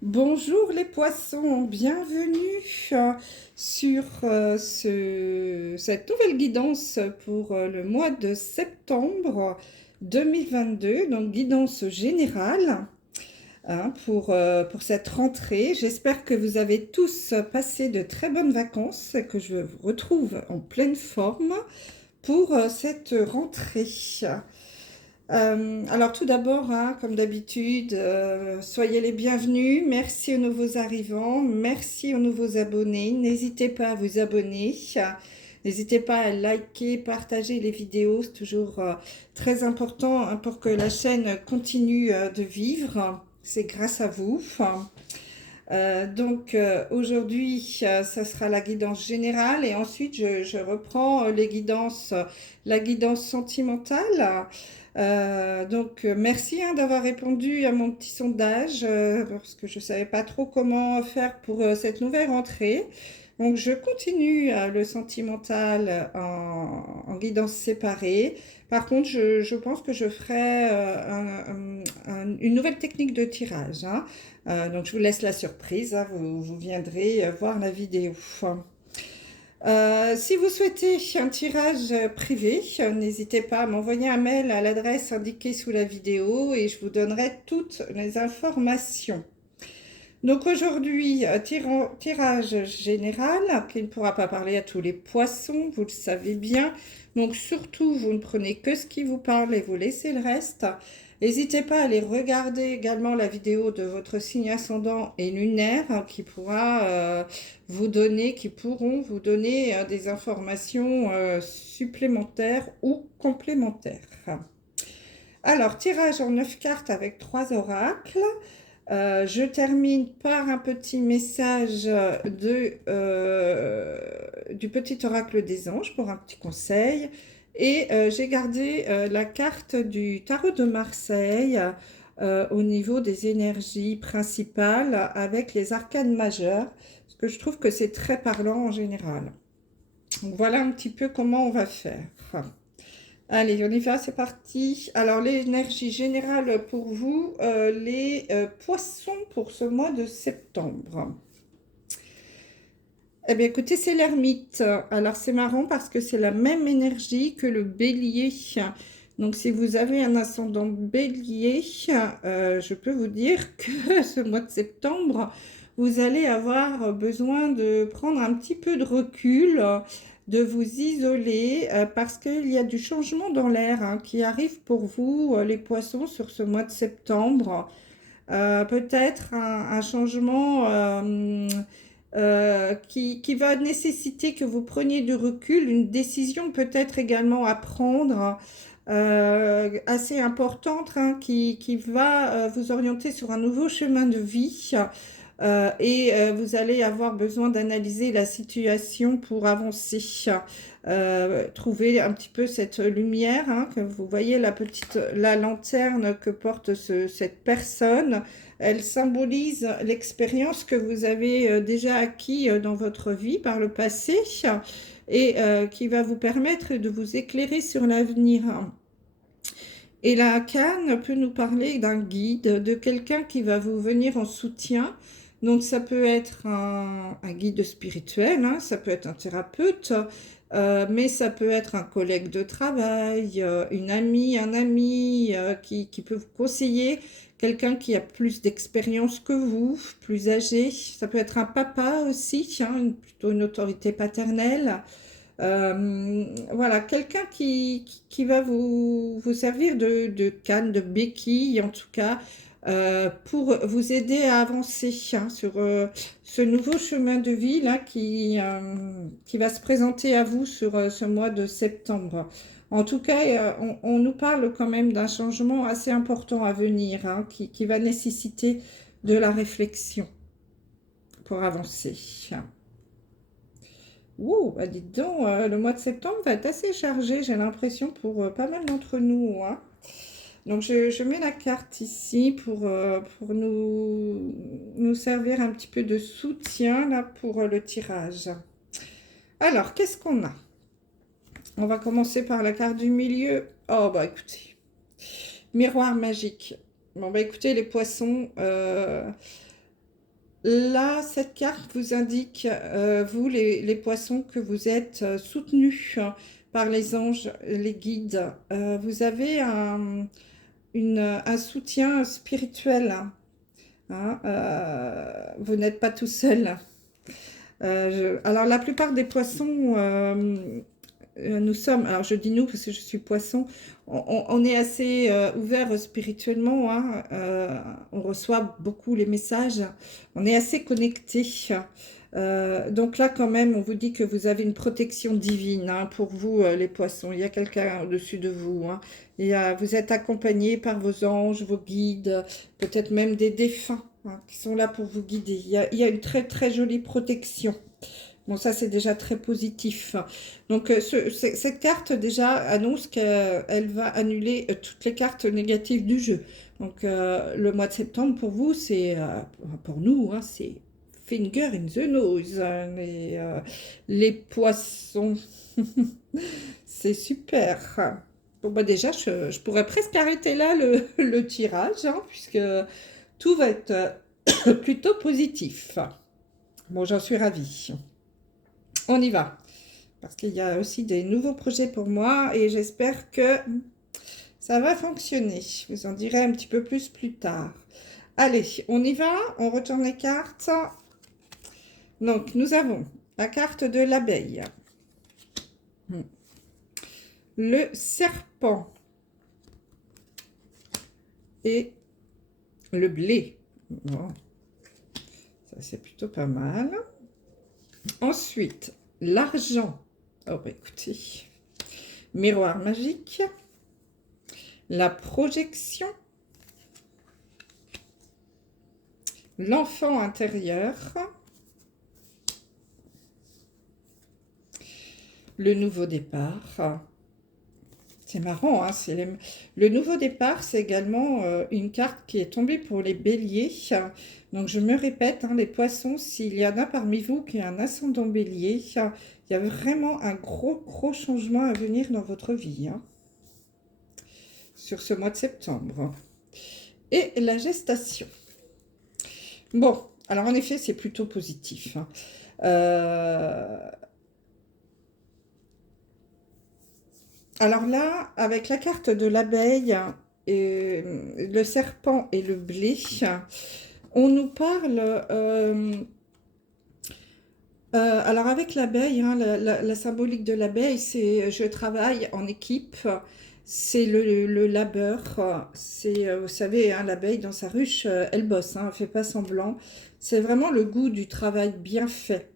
Bonjour les poissons, bienvenue sur cette nouvelle guidance pour le mois de septembre 2022, donc guidance générale pour cette rentrée. J'espère que vous avez tous passé de très bonnes vacances, que je vous retrouve en pleine forme pour cette rentrée. Alors tout d'abord, comme d'habitude, soyez les bienvenus. Merci aux nouveaux arrivants, merci aux nouveaux abonnés. N'hésitez pas à vous abonner. N'hésitez pas à liker, partager les vidéos. C'est toujours très important pour que la chaîne continue de vivre. C'est grâce à vous. Aujourd'hui, ça sera la guidance générale et ensuite je reprends la guidance sentimentale. Merci d'avoir répondu à mon petit sondage parce que je ne savais pas trop comment faire pour cette nouvelle rentrée. Donc, je continue le sentimental en guidance séparée. Par contre, je pense que je ferai une nouvelle technique de tirage. Donc, je vous laisse la surprise. Vous viendrez voir la vidéo. Si vous souhaitez un tirage privé, n'hésitez pas à m'envoyer un mail à l'adresse indiquée sous la vidéo et je vous donnerai toutes les informations. Donc aujourd'hui, tirage général qui ne pourra pas parler à tous les poissons, vous le savez bien. Donc surtout, vous ne prenez que ce qui vous parle et vous laissez le reste. N'hésitez pas à aller regarder également la vidéo de votre signe ascendant et lunaire qui pourront vous donner des informations supplémentaires ou complémentaires. Alors, tirage en 9 cartes avec 3 oracles. Je termine par un petit message du petit oracle des anges pour un petit conseil. Et j'ai gardé la carte du tarot de Marseille au niveau des énergies principales avec les arcanes majeures, parce que je trouve que c'est très parlant en général. Donc voilà un petit peu comment on va faire. Allez, on y va, c'est parti. Alors, l'énergie générale pour vous, les poissons pour ce mois de septembre. Eh bien, écoutez, c'est l'ermite. Alors, c'est marrant parce que c'est la même énergie que le bélier. Donc, si vous avez un ascendant bélier, je peux vous dire que ce mois de septembre, vous allez avoir besoin de prendre un petit peu de recul, de vous isoler, parce qu'il y a du changement dans l'air qui arrive pour vous, les poissons, sur ce mois de septembre. Peut-être un changement qui va nécessiter que vous preniez du recul, une décision peut-être également à prendre assez importante qui va vous orienter sur un nouveau chemin de vie. Vous allez avoir besoin d'analyser la situation pour avancer, trouver un petit peu cette lumière, que vous voyez la lanterne que porte cette personne. Elle symbolise l'expérience que vous avez déjà acquis dans votre vie par le passé et qui va vous permettre de vous éclairer sur l'avenir. Et la canne peut nous parler d'un guide, de quelqu'un qui va vous venir en soutien. Donc ça peut être un guide spirituel, ça peut être un thérapeute, mais ça peut être un collègue de travail, une amie, un ami qui peut vous conseiller, quelqu'un qui a plus d'expérience que vous, plus âgé. Ça peut être un papa aussi, plutôt une autorité paternelle. Voilà, quelqu'un qui va vous servir de canne, de béquille, en tout cas, pour vous aider à avancer sur ce nouveau chemin de vie là qui va se présenter à vous sur ce mois de septembre. En tout cas, on nous parle quand même d'un changement assez important à venir, qui va nécessiter de la réflexion pour avancer. Ouh, bah dites donc, le mois de septembre va être assez chargé, j'ai l'impression, pour pas mal d'entre nous, hein. Donc, je mets la carte ici pour nous servir un petit peu de soutien là, pour le tirage. Alors, qu'est-ce qu'on a? On va commencer par la carte du milieu. Oh, bah écoutez, miroir magique. Bon, bah écoutez, les poissons, là, cette carte vous indique, vous, les poissons, que vous êtes soutenus par les anges, les guides. Vous avez un soutien spirituel, hein, vous n'êtes pas tout seul. Alors, la plupart des poissons, nous sommes, alors je dis nous parce que je suis poisson, on est assez ouvert spirituellement, hein, on reçoit beaucoup les messages, on est assez connecté. Donc là, quand même, on vous dit que vous avez une protection divine, hein, pour vous, les poissons. Il y a quelqu'un au-dessus de vous, hein. Vous êtes accompagné par vos anges, vos guides, peut-être même des défunts, hein, qui sont là pour vous guider. Il y a une très très jolie protection. Bon, ça, c'est déjà très positif. Donc, cette carte, déjà, annonce qu'elle va annuler toutes les cartes négatives du jeu. Donc, le mois de septembre, pour vous, pour nous, hein, c'est finger in the nose, hein, les poissons. C'est super. Bon, bah déjà, je pourrais presque arrêter là le tirage, hein, puisque tout va être plutôt positif. Bon, j'en suis ravie. On y va, parce qu'il y a aussi des nouveaux projets pour moi et j'espère que ça va fonctionner. Je vous en dirai un petit peu plus tard. Allez, on y va, on retourne les cartes. Donc, nous avons la carte de l'abeille, le serpent et le blé. Bon, ça, c'est plutôt pas mal. Ensuite, l'argent. Oh, bah écoutez, miroir magique, la projection, l'enfant intérieur, le nouveau départ. C'est marrant, hein, le nouveau départ, c'est également une carte qui est tombée pour les béliers. Donc, je me répète, hein, les poissons, s'il y en a parmi vous qui a un ascendant bélier, il y a vraiment un gros changement à venir dans votre vie, hein, sur ce mois de septembre. Et la gestation. Bon, alors en effet, c'est plutôt positif, hein. Alors là, avec la carte de l'abeille, le serpent et le blé, on nous parle... alors avec l'abeille, hein, la symbolique de l'abeille, c'est je travaille en équipe, c'est le labeur, c'est, vous savez, hein, l'abeille dans sa ruche, elle bosse, hein, elle ne fait pas semblant, c'est vraiment le goût du travail bien fait.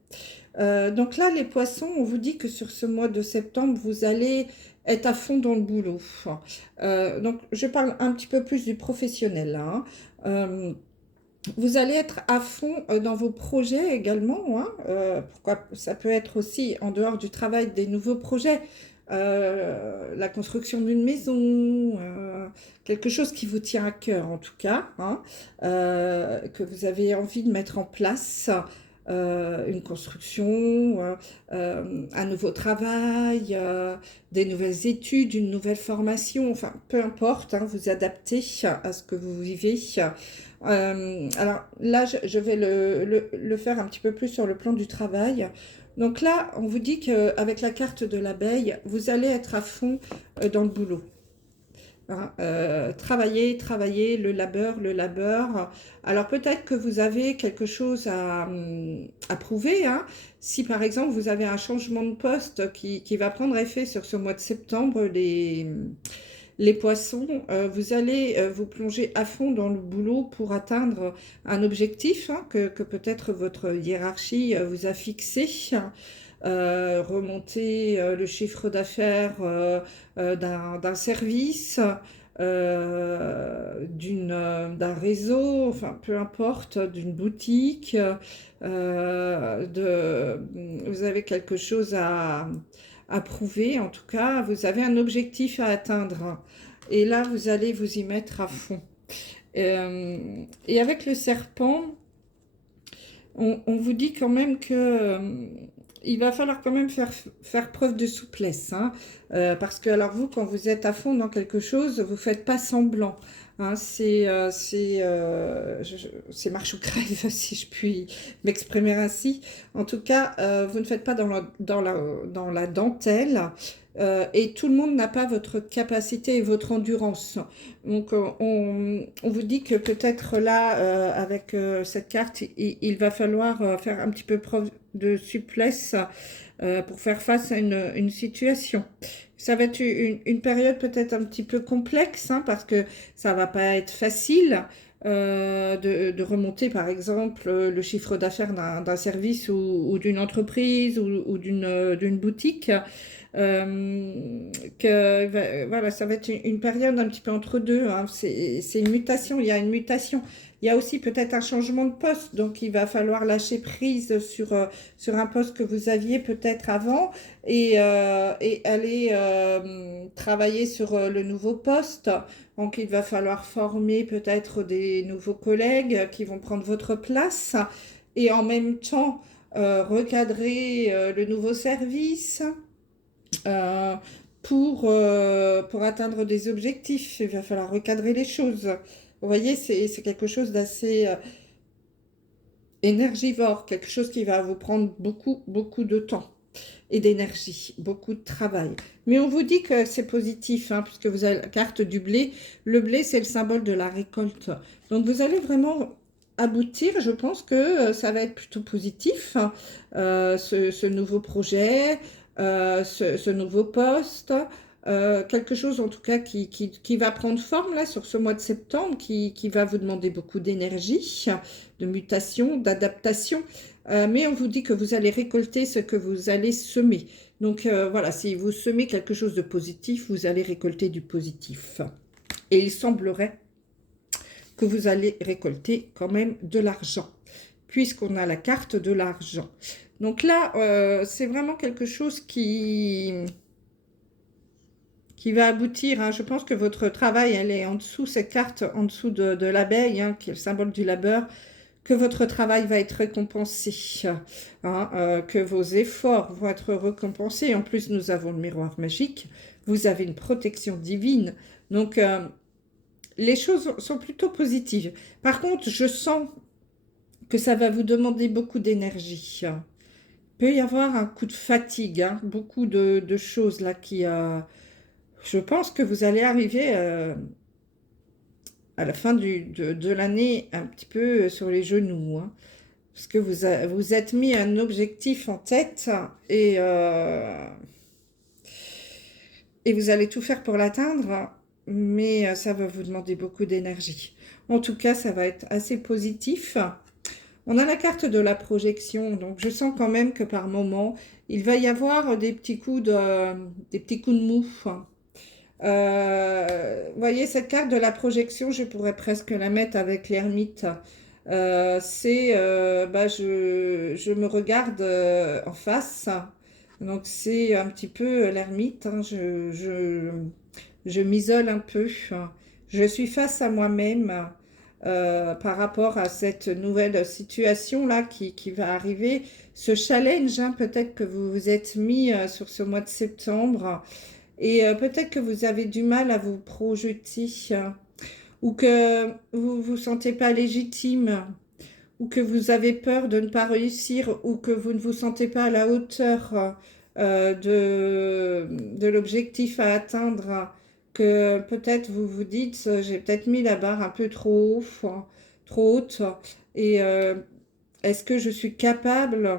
Donc là, les poissons, on vous dit que sur ce mois de septembre, vous allez être à fond dans le boulot. Donc, je parle un petit peu plus du professionnel, là, hein. Vous allez être à fond dans vos projets également, hein. Pourquoi ça peut être aussi en dehors du travail des nouveaux projets, la construction d'une maison, quelque chose qui vous tient à cœur en tout cas, hein, que vous avez envie de mettre en place. Une construction, un nouveau travail, des nouvelles études, une nouvelle formation, enfin peu importe, hein, vous adaptez à ce que vous vivez. Alors là, je vais le faire un petit peu plus sur le plan du travail. Donc là, on vous dit qu'avec la carte de l'abeille, vous allez être à fond dans le boulot. Hein, travailler, le labeur. Alors peut-être que vous avez quelque chose à prouver, hein. Si par exemple vous avez un changement de poste qui va prendre effet sur ce mois de septembre, les poissons, vous allez vous plonger à fond dans le boulot pour atteindre un objectif, hein, que peut-être votre hiérarchie vous a fixé. Remonter le chiffre d'affaires d'un service, d'un réseau, enfin peu importe, d'une boutique, vous avez quelque chose à prouver, en tout cas, vous avez un objectif à atteindre. Et là, vous allez vous y mettre à fond. Et avec le serpent, on vous dit quand même que il va falloir quand même faire preuve de souplesse, hein, parce que alors vous, quand vous êtes à fond dans quelque chose, vous ne faites pas semblant. hein, c'est marche ou crève, si je puis m'exprimer ainsi. En tout cas, vous ne faites pas dans la dentelle, et tout le monde n'a pas votre capacité et votre endurance. Donc, on vous dit que peut-être là, avec cette carte, il va falloir faire un petit peu preuve de souplesse pour faire face à une situation. Ça va être une période peut-être un petit peu complexe, hein, parce que ça va pas être facile de remonter, par exemple, le chiffre d'affaires d'un service ou d'une entreprise ou d'une boutique. Voilà, ça va être une période un petit peu entre deux, hein. C'est une mutation, il y a une mutation. Il y a aussi peut-être un changement de poste, donc il va falloir lâcher prise sur un poste que vous aviez peut-être avant et aller travailler sur le nouveau poste. Donc il va falloir former peut-être des nouveaux collègues qui vont prendre votre place et en même temps recadrer le nouveau service euh, pour atteindre des objectifs. Il va falloir recadrer les choses. Vous voyez, c'est quelque chose d'assez énergivore, quelque chose qui va vous prendre beaucoup, beaucoup de temps et d'énergie, beaucoup de travail. Mais on vous dit que c'est positif, hein, puisque vous avez la carte du blé. Le blé, c'est le symbole de la récolte. Donc, vous allez vraiment aboutir. Je pense que ça va être plutôt positif, hein, ce nouveau projet, ce nouveau poste. Quelque chose en tout cas qui va prendre forme là sur ce mois de septembre, qui va vous demander beaucoup d'énergie, de mutation, d'adaptation. Mais on vous dit que vous allez récolter ce que vous allez semer. Donc voilà, si vous semez quelque chose de positif, vous allez récolter du positif. Et il semblerait que vous allez récolter quand même de l'argent, puisqu'on a la carte de l'argent. Donc là, c'est vraiment quelque chose qui va aboutir, hein. Je pense que votre travail, elle est en dessous, cette carte, en dessous de l'abeille, hein, qui est le symbole du labeur, que votre travail va être récompensé, hein, que vos efforts vont être récompensés. En plus, nous avons le miroir magique, vous avez une protection divine. Donc, les choses sont plutôt positives. Par contre, je sens que ça va vous demander beaucoup d'énergie. Il peut y avoir un coup de fatigue, hein, beaucoup de choses là qui... je pense que vous allez arriver à la fin de l'année un petit peu sur les genoux, hein, parce que vous êtes mis un objectif en tête et vous allez tout faire pour l'atteindre, mais ça va vous demander beaucoup d'énergie. En tout cas, ça va être assez positif. On a la carte de la projection, donc je sens quand même que par moment, il va y avoir des petits coups de mou. Vous voyez, cette carte de la projection, je pourrais presque la mettre avec l'ermite. Je me regarde en face. Donc, c'est un petit peu l'ermite, hein. Je m'isole un peu. Je suis face à moi-même par rapport à cette nouvelle situation-là qui va arriver. Ce challenge, hein, peut-être que vous vous êtes mis sur ce mois de septembre. Et peut-être que vous avez du mal à vous projeter, ou que vous ne vous sentez pas légitime, ou que vous avez peur de ne pas réussir, ou que vous ne vous sentez pas à la hauteur de l'objectif à atteindre, que peut-être vous vous dites, j'ai peut-être mis la barre un peu trop haut, trop haute, et est-ce que je suis capable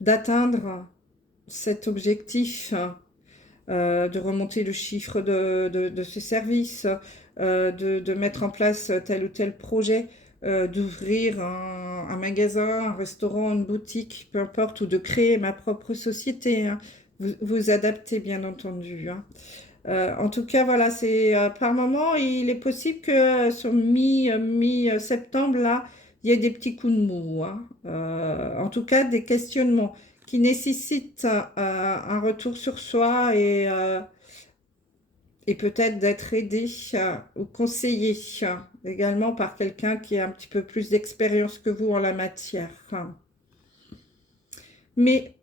d'atteindre cet objectif? De remonter le chiffre de ces services, de mettre en place tel ou tel projet, d'ouvrir un magasin, un restaurant, une boutique, peu importe, ou de créer ma propre société, hein. Vous adaptez, bien entendu, hein. En tout cas, voilà, c'est par moment, il est possible que sur mi-septembre, là, il y ait des petits coups de mou, hein. En tout cas, des questionnements qui nécessitent un retour sur soi et peut-être d'être aidé ou conseillé également par quelqu'un qui a un petit peu plus d'expérience que vous en la matière. Mais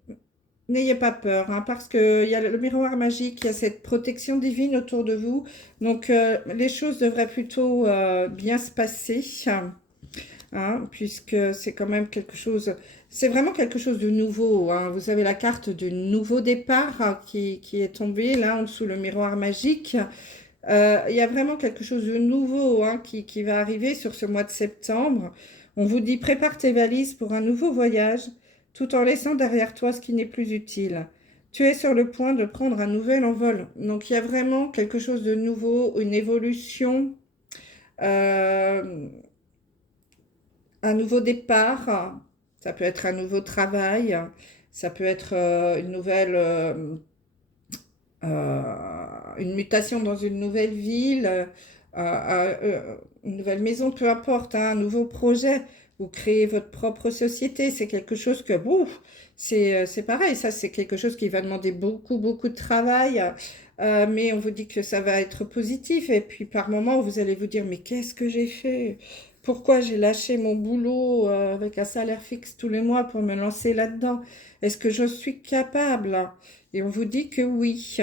N'ayez pas peur, hein, parce qu'il y a le miroir magique, il y a cette protection divine autour de vous. Donc, les choses devraient plutôt bien se passer, hein, puisque c'est quand même quelque chose, c'est vraiment quelque chose de nouveau, hein. Vous avez la carte du nouveau départ qui est tombée là en dessous le miroir magique. Il y a vraiment quelque chose de nouveau, hein, qui va arriver sur ce mois de septembre. On vous dit prépare tes valises pour un nouveau voyage, tout en laissant derrière toi ce qui n'est plus utile. Tu es sur le point de prendre un nouvel envol. Donc il y a vraiment quelque chose de nouveau, une évolution, euh, un nouveau départ. Ça peut être un nouveau travail, ça peut être une nouvelle une mutation dans une nouvelle ville, une nouvelle maison, peu importe, hein, un nouveau projet. Vous créez votre propre société. C'est quelque chose que, bon, c'est pareil. Ça, c'est quelque chose qui va demander beaucoup, beaucoup de travail. Mais on vous dit que ça va être positif. Et puis, par moments, vous allez vous dire, mais qu'est-ce que j'ai fait? Pourquoi j'ai lâché mon boulot avec un salaire fixe tous les mois pour me lancer là-dedans? Est-ce que je suis capable? Et on vous dit que oui,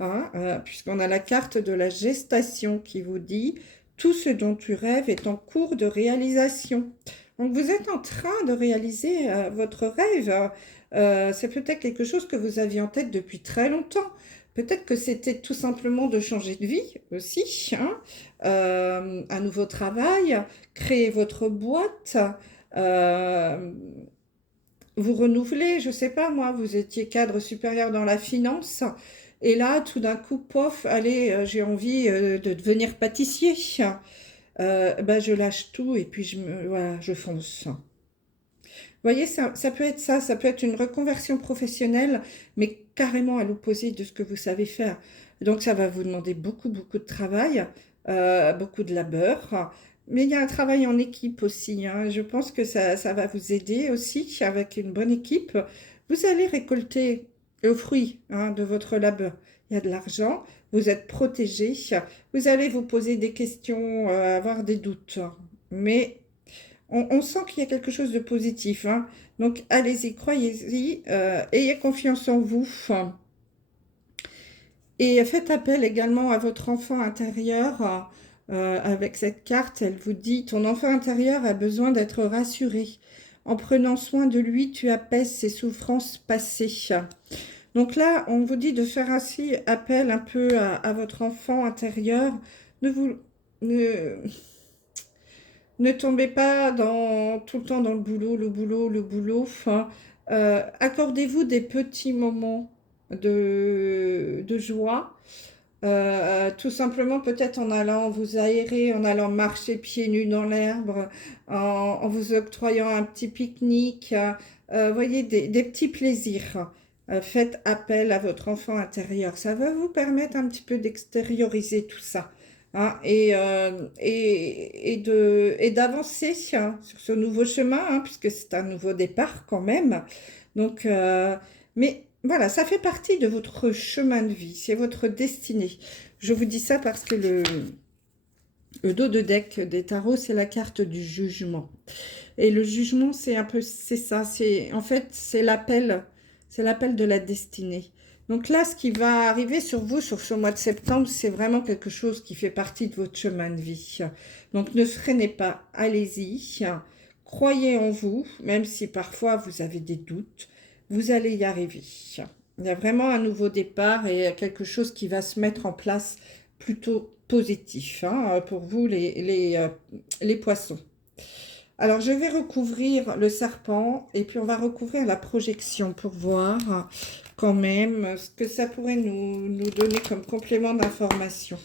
hein, puisqu'on a la carte de la gestation qui vous dit tout ce dont tu rêves est en cours de réalisation. Donc vous êtes en train de réaliser votre rêve. C'est peut-être quelque chose que vous aviez en tête depuis très longtemps. Peut-être que c'était tout simplement de changer de vie aussi, hein, un nouveau travail, créer votre boîte. euh, vous renouvelez, je sais pas moi, vous étiez cadre supérieur dans la finance, et là, tout d'un coup, pof, allez, j'ai envie de devenir pâtissier. Ben, je lâche tout et puis voilà, je fonce. Vous voyez, ça peut être ça, ça peut être une reconversion professionnelle, mais carrément à l'opposé de ce que vous savez faire. Donc ça va vous demander beaucoup, beaucoup de travail, beaucoup de labeur, mais il y a un travail en équipe aussi, hein. Je pense que ça va vous aider aussi avec une bonne équipe. Vous allez récolter le fruit, hein, de votre labeur. Il y a de l'argent, vous êtes protégé, vous allez vous poser des questions, avoir des doutes, mais on sent qu'il y a quelque chose de positif, hein. Donc, allez-y, croyez-y, ayez confiance en vous. Et faites appel également à votre enfant intérieur. Avec cette carte, elle vous dit, ton enfant intérieur a besoin d'être rassuré. En prenant soin de lui, tu apaises ses souffrances passées. Donc là, on vous dit de faire ainsi appel un peu à votre enfant intérieur. Ne vous, ne, Ne tombez pas tout le temps dans le boulot, le boulot, le boulot. Enfin, accordez-vous des petits moments de joie. Tout simplement, peut-être en allant vous aérer, en allant marcher pieds nus dans l'herbe, en vous octroyant un petit pique-nique. Voyez, des petits plaisirs. Faites appel à votre enfant intérieur. Ça va vous permettre un petit peu d'extérioriser tout ça, hein, et d'avancer, hein, sur ce nouveau chemin, hein, puisque c'est un nouveau départ quand même. Donc, mais voilà, ça fait partie de votre chemin de vie, c'est votre destinée. Je vous dis ça parce que le dos de deck des tarots, c'est la carte du jugement. Et le jugement, c'est ça, en fait, c'est l'appel de la destinée. Donc là, ce qui va arriver sur vous, sur ce mois de septembre, c'est vraiment quelque chose qui fait partie de votre chemin de vie. Donc ne freinez pas, allez-y, croyez en vous, même si parfois vous avez des doutes, vous allez y arriver. Il y a vraiment un nouveau départ et quelque chose qui va se mettre en place plutôt positif, hein, pour vous, les poissons. Alors, je vais recouvrir le serpent et puis on va recouvrir la projection pour voir quand même ce que ça pourrait nous donner comme complément d'information.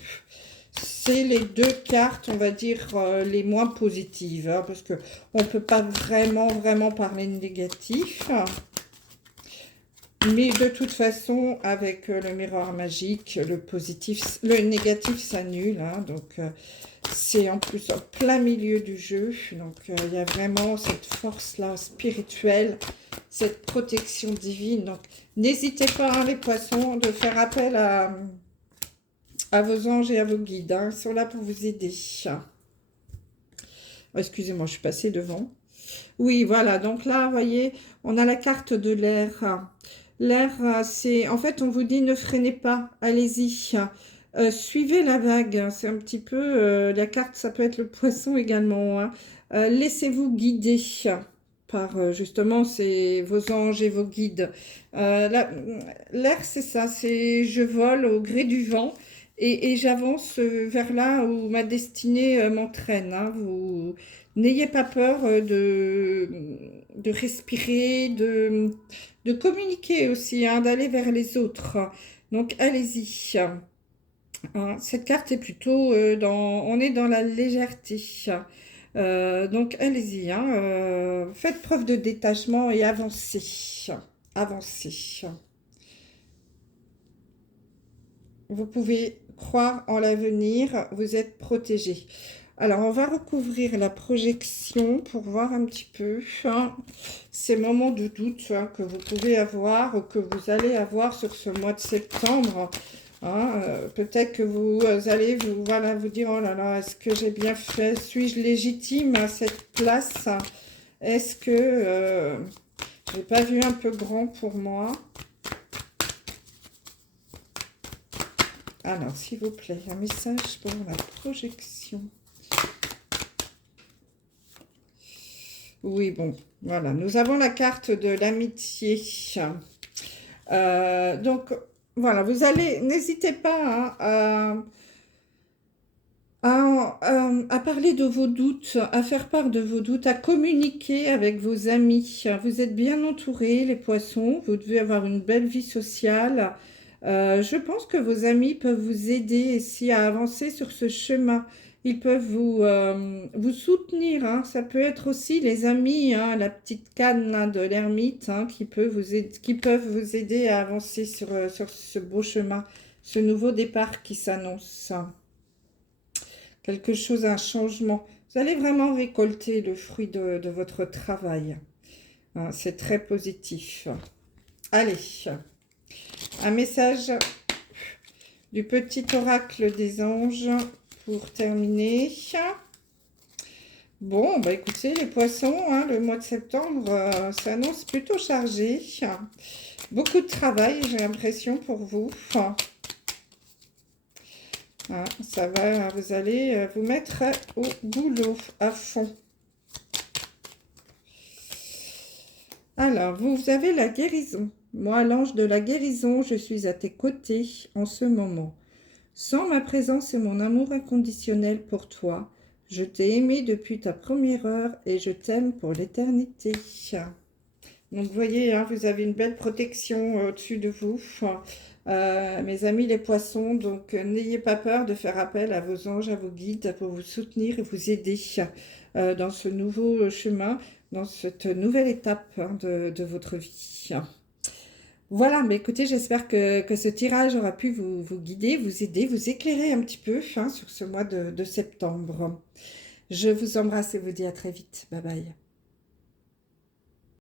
C'est les deux cartes, on va dire, les moins positives, hein, parce qu'on ne peut pas vraiment parler de négatif. Mais de toute façon, avec le miroir magique, le négatif s'annule, hein, donc c'est en plus en plein milieu du jeu. Donc il y a vraiment cette force-là spirituelle, cette protection divine. Donc n'hésitez pas, hein, les poissons, de faire appel à vos anges et à vos guides, hein. Ils sont là pour vous aider. Oh, excusez-moi, je suis passée devant. Oui, voilà, donc là, vous voyez, on a la carte de l'air. L'air, c'est... En fait, on vous dit ne freinez pas, allez-y. Suivez la vague, c'est un petit peu... la carte, ça peut être le poisson également, hein. Laissez-vous guider par, justement, vos anges et vos guides. L'air, c'est ça, c'est je vole au gré du vent et j'avance vers là où ma destinée m'entraîne, hein. Vous n'ayez pas peur de respirer, de communiquer aussi, hein, d'aller vers les autres. Donc, allez-y. Hein, cette carte est plutôt on est dans la légèreté. Donc, allez-y, hein, faites preuve de détachement et avancez. Avancez. Vous pouvez croire en l'avenir, vous êtes protégé. Alors, on va recouvrir la projection pour voir un petit peu, hein, ces moments de doute, hein, que vous pouvez avoir ou que vous allez avoir sur ce mois de septembre. Hein, peut-être que vous allez voilà, vous dire, oh là là, est-ce que j'ai bien fait? Suis-je légitime à cette place? Est-ce que j'ai pas vu un peu grand pour moi? Alors, s'il vous plaît, un message pour la projection. Oui, bon, voilà. Nous avons la carte de l'amitié. Donc, voilà, vous allez, n'hésitez pas, hein, à parler de vos doutes, à faire part de vos doutes, à communiquer avec vos amis. Vous êtes bien entourés, les poissons. Vous devez avoir une belle vie sociale. Je pense que vos amis peuvent vous aider ici à avancer sur ce chemin. Ils peuvent vous soutenir, hein. Ça peut être aussi les amis, hein, la petite canne là, de l'ermite, hein, qui peuvent vous aider à avancer sur ce beau chemin, ce nouveau départ qui s'annonce. Quelque chose, un changement. Vous allez vraiment récolter le fruit de votre travail. Hein, c'est très positif. Allez, un message du petit oracle des anges pour terminer. Bon, bah écoutez, les poissons, hein, le mois de septembre s'annonce plutôt chargé. Beaucoup de travail, j'ai l'impression, pour vous. Hein, ça va, vous allez vous mettre au boulot à fond. Alors, vous avez la guérison. Moi, l'ange de la guérison, je suis à tes côtés en ce moment. Sans ma présence et mon amour inconditionnel pour toi, je t'ai aimé depuis ta première heure et je t'aime pour l'éternité. Donc, vous voyez, hein, vous avez une belle protection au-dessus de vous. Mes amis les poissons, donc n'ayez pas peur de faire appel à vos anges, à vos guides pour vous soutenir et vous aider dans ce nouveau chemin, dans cette nouvelle étape, hein, de votre vie. Voilà, mais écoutez, j'espère que ce tirage aura pu vous guider, vous aider, vous éclairer un petit peu, hein, sur ce mois de septembre. Je vous embrasse et vous dis à très vite. Bye bye.